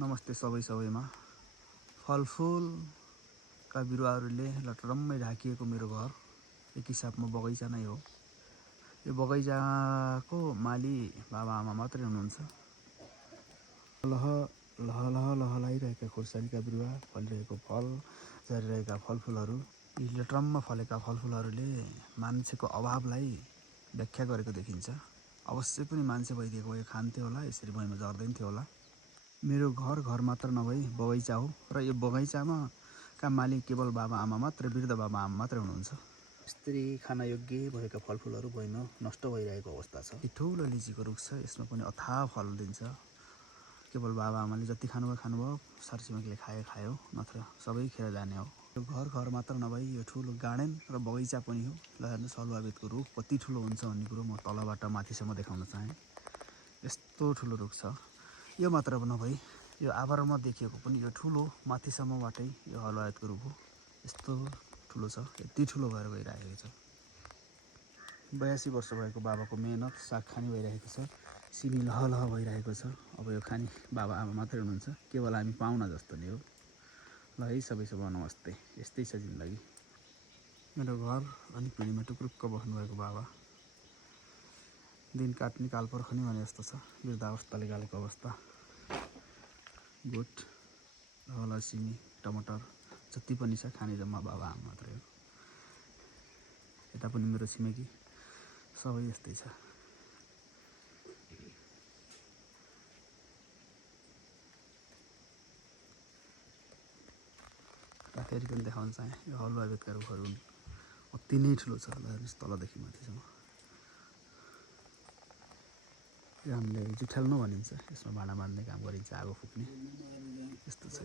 नमस्ते सबैमा फलफुलका बिरुवाहरूले लटरम्मै ढाकिएको मेरो घर एक हिसाबमा बगैँचा नै हो। यो बगैँचाको माली बाबाआमा मात्रै हुनुहुन्छ। लहलाइरहेका खोर्सानीका बिरुवा, फलिरहेको फल, झरिरहेका फलफुलहरू, यी लटरम्म फलेका फलफुलहरूले मान्छेको अभावलाई व्याख्या गरेको देखिन्छ। अवश्य पनि मान्छे भइदिएको भए खान्थ्यो होला, यसरी भुइँमा झर्दैन थियो होला। मेरो घर मात्र नभई बगैँचा हो र यो बगैँचामा का मालिक केवल बाबाआमा मात्र, वृद्ध बाबाआमा मात्रै हुनुहुन्छ। यस्तरी खान योग्य भएका फलफुलहरू भुइँमा नष्ट भइरहेको अवस्था छ। ठुलो लिचीको रुख छ, यसमा पनि अथाह फल दिन्छ। केवल बाबाआमाले जति खानुभयो, छरछिमेकीले खायो, नत्र सबै खेर जाने हो। यो घर मात्र नभई यो ठुलो गार्डन र बगैँचा पनि हो। ल हेर्नुहोस्, सलुवाबेतको रुख कति ठुलो हुन्छ भन्ने कुरो म तलबाट माथिसम्म देखाउन चाहेँ। यस्तो ठुलो रुख छ। यो मात्र नभई यो आवारमा देखिएको पनि यो ठुलो माथिसम्मबाटै यो हलुवायतको रुख हो। यस्तो ठुलो छ, यति ठुलो भएर गइरहेको छ। 82 वर्ष भएको बाबाको मेहनत साग खानी भइरहेको छ। सिमी लहलह भइरहेको छ। अब यो खानी बाबाआमा मात्रै हुनुहुन्छ। केवल हामी पाहुना जस्तो नै हो। ल है सबैसँग नमस्ते। यस्तै छ जिन्दगी। मेरो घर अनि पिँढीमा टुक्रुक्क बस्नुभएको बाबा, दिन काट्ने कालपर्ख नि भने जस्तो छ। वृद्धावस्थाले गालेको अवस्था। गोठ, लहलह सिमी, टमाटर जति पनि छ खाने जम्मा बाबाआमा मात्रै हो। यता पनि मेरो छिमेकी सबै यस्तै छ। फेरि पनि देखाउन चाहेँ, यो हलुवाबेतका रुखहरू अति नै ठुलो छ। ल हेर्नुहोस्, तलदेखि माथिसम्म। यो हामीले जुठ्याल्नु भनिन्छ। यसमा भाँडा बाँध्ने काम गरिन्छ, आगो फुक्ने। यस्तो छ।